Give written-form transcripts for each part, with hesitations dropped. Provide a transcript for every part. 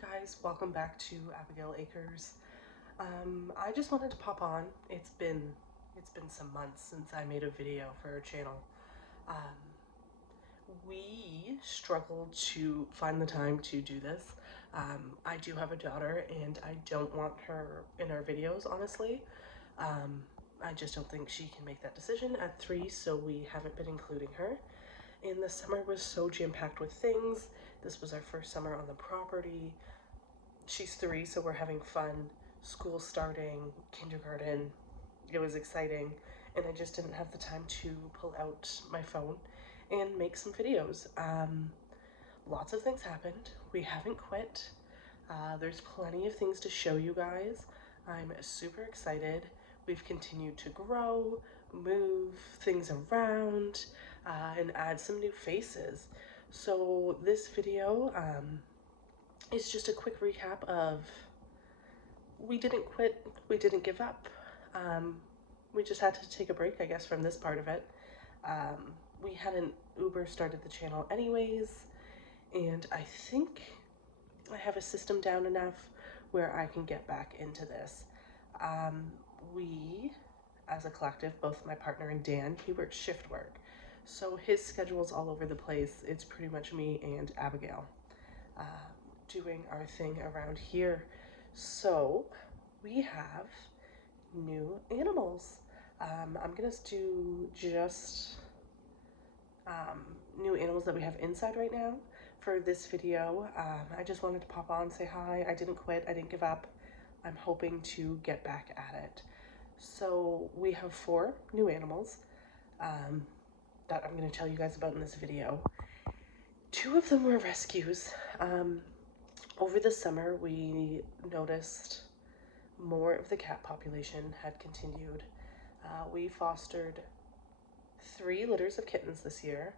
guys, welcome back to Abigail Acres. I just wanted to pop on. It's been some months since I made a video for our channel. Um, we struggled to find the time to do this. I do have a daughter and I don't want her in our videos, honestly. I just don't think she can make that decision at 3, so we haven't been including her. And the summer was so jam-packed with things. This was our first summer on the property. She's 3, so we're having fun. School starting, kindergarten. It was exciting, and I just didn't have the time to pull out my phone and make some videos. Lots of things happened. We haven't quit. There's plenty of things to show you guys. I'm super excited. We've continued to grow, move things around, and add some new faces. So this video is just a quick recap of we didn't quit, we didn't give up. We just had to take a break, I guess, from this part of it. We hadn't Uber started the channel anyways, and I think I have a system down enough where I can get back into this. We, as a collective, both my partner and Dan, he works shift work. So his schedule's all over the place. It's pretty much me and Abigail doing our thing around here. So we have new animals. I'm gonna do just new animals that we have inside right now for this video. I just wanted to pop on, say hi. I didn't quit, I didn't give up. I'm hoping to get back at it. So we have 4 new animals that I'm gonna tell you guys about in this video. 2 of them were rescues. Over the summer, we noticed more of the cat population had continued. We fostered 3 litters of kittens this year.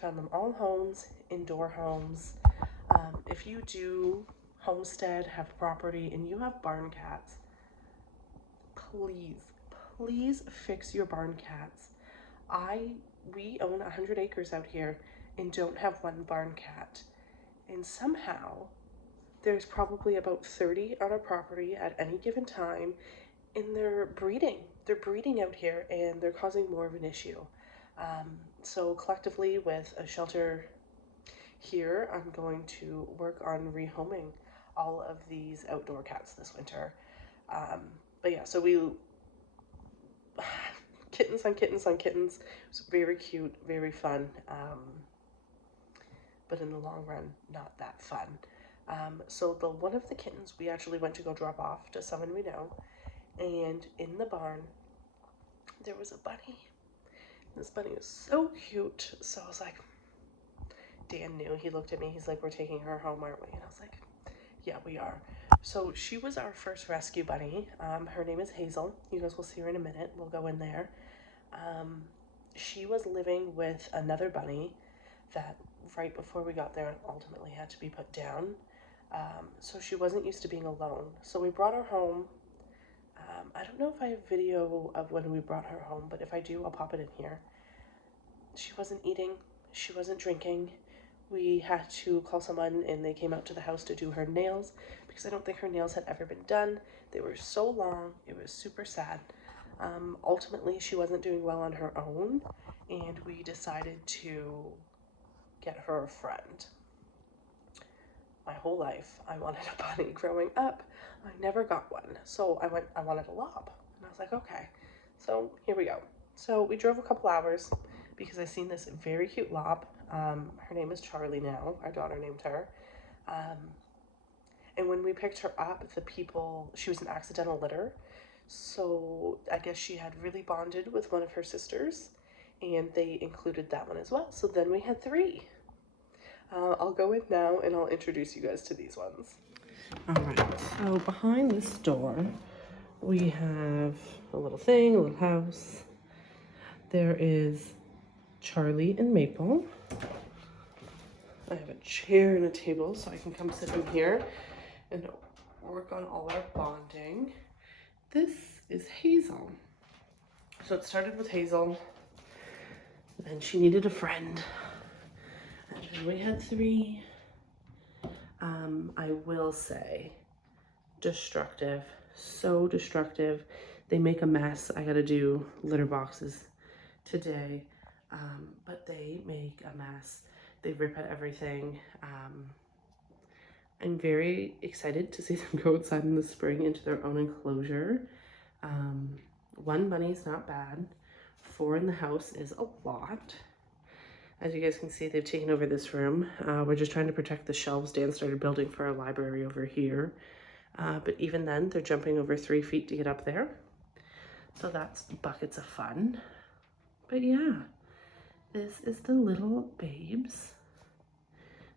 Found them all homes, indoor homes. If you do homestead, have property, and you have barn cats, please fix your barn cats. We own 100 acres out here and don't have one barn cat. And somehow there's probably about 30 on our property at any given time, and they're breeding out here, and they're causing more of an issue. So collectively with a shelter here, I'm going to work on rehoming all of these outdoor cats this winter. But yeah, so we kittens on kittens on kittens. It was very cute, very fun, but in the long run, not that fun. So one of the kittens we actually went to go drop off to someone we know, and in the barn there was a bunny. This bunny was so cute. So I was like, Dan knew. He looked at me, he's like, we're taking her home, aren't we? And I was like, yeah, we are. So she was our first rescue bunny. Her name is Hazel. You guys will see her in a minute. We'll go in there. She was living with another bunny that right before we got there ultimately had to be put down. So she wasn't used to being alone. So we brought her home. I don't know if I have video of when we brought her home, but if I do, I'll pop it in here. She wasn't eating. She wasn't drinking. We had to call someone, and they came out to the house to do her nails because I don't think her nails had ever been done. They were so long. It was super sad. Ultimately, she wasn't doing well on her own, and we decided to get her a friend. My whole life, I wanted a bunny growing up. I never got one. So I wanted a lob. And I was like, okay. So here we go. So we drove a couple hours because I seen this very cute lob. Her name is Charlie now. Our daughter named her. And when we picked her up, she was an accidental litter. So I guess she had really bonded with one of her sisters, and they included that one as well. So then we had 3. I'll go in now and I'll introduce you guys to these ones. All right, so behind this door, we have a little thing, a little house. There is Charlie and Maple. I have a chair and a table so I can come sit in here and work on all our bonding. This is Hazel. So it started with Hazel, then she needed a friend. And then we had 3. I will say, destructive, so destructive. They make a mess. I gotta do litter boxes today, but they make a mess. They rip at everything. I'm very excited to see them go outside in the spring into their own enclosure. One bunny's not bad. 4 in the house is a lot. As you guys can see, they've taken over this room. We're just trying to protect the shelves Dan started building for our library over here. But even then, they're jumping over 3 feet to get up there. So that's buckets of fun. But yeah, this is the little babes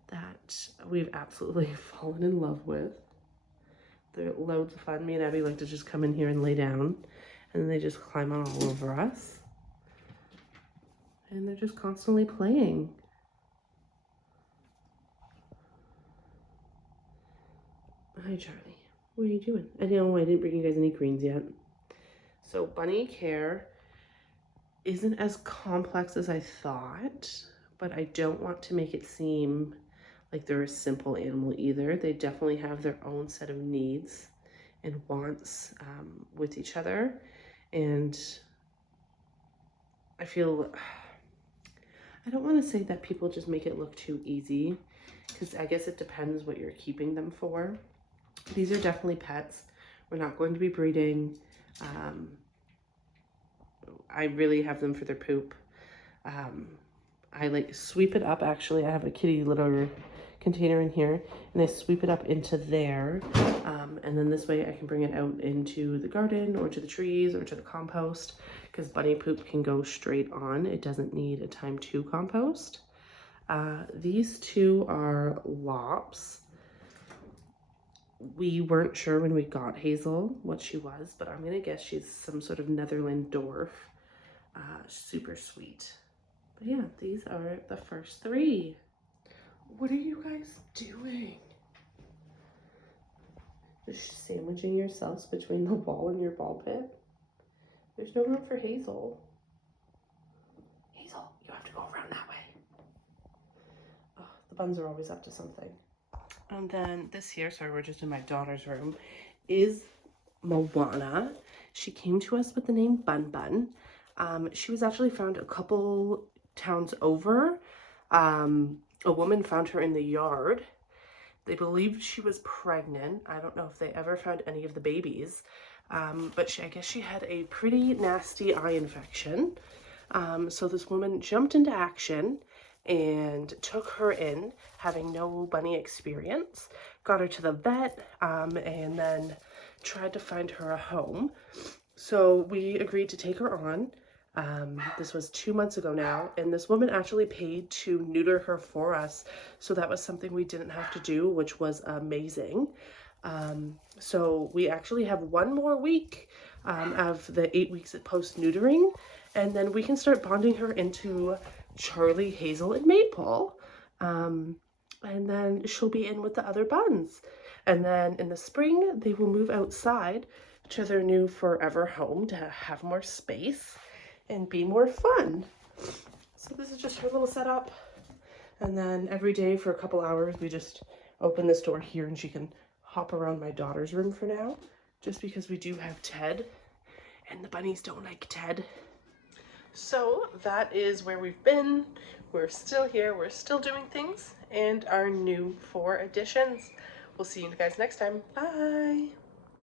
that we've absolutely fallen in love with. They're loads of fun. Me and Abby like to just come in here and lay down, and then they just climb on all over us. And they're just constantly playing. Hi, Charlie. What are you doing? I know I didn't bring you guys any greens yet. So bunny care isn't as complex as I thought, but I don't want to make it seem like they're a simple animal either. They definitely have their own set of needs and wants with each other. And I feel, I don't want to say that people just make it look too easy, because I guess it depends what you're keeping them for. These are definitely pets. We're not going to be breeding. I really have them for their poop. I like sweep it up. Actually, I have a kitty litter container in here, and I sweep it up into there. And then this way I can bring it out into the garden or to the trees or to the compost, because bunny poop can go straight on. It doesn't need a time to compost. These two are lops. We weren't sure when we got Hazel what she was, but I'm gonna guess she's some sort of Netherland dwarf. Super sweet. But yeah, these are the first 3. What are you guys doing? Just sandwiching yourselves between the wall and your ball pit? There's no room for Hazel. Hazel, you have to go around that way. Oh, the buns are always up to something. And then this here, sorry, we're just in my daughter's room, is Moana. She came to us with the name Bun Bun. She was actually found a couple towns over. A woman found her in the yard. They believed she was pregnant. I don't know if they ever found any of the babies, but I guess she had a pretty nasty eye infection. So this woman jumped into action and took her in, having no bunny experience, got her to the vet, and then tried to find her a home. So we agreed to take her on. This was 2 months ago now, and this woman actually paid to neuter her for us, so that was something we didn't have to do, which was amazing. So we actually have 1 more week of the 8 weeks at post neutering, and then we can start bonding her into Charlie, Hazel, and Maple, and then she'll be in with the other buns. And then in the spring they will move outside to their new forever home to have more space and be more fun. So this is just her little setup. And then every day for a couple hours, we just open this door here and she can hop around my daughter's room for now, just because we do have Ted and the bunnies don't like Ted. So that is where we've been. We're still here, we're still doing things, and our new 4 additions. We'll see you guys next time. Bye.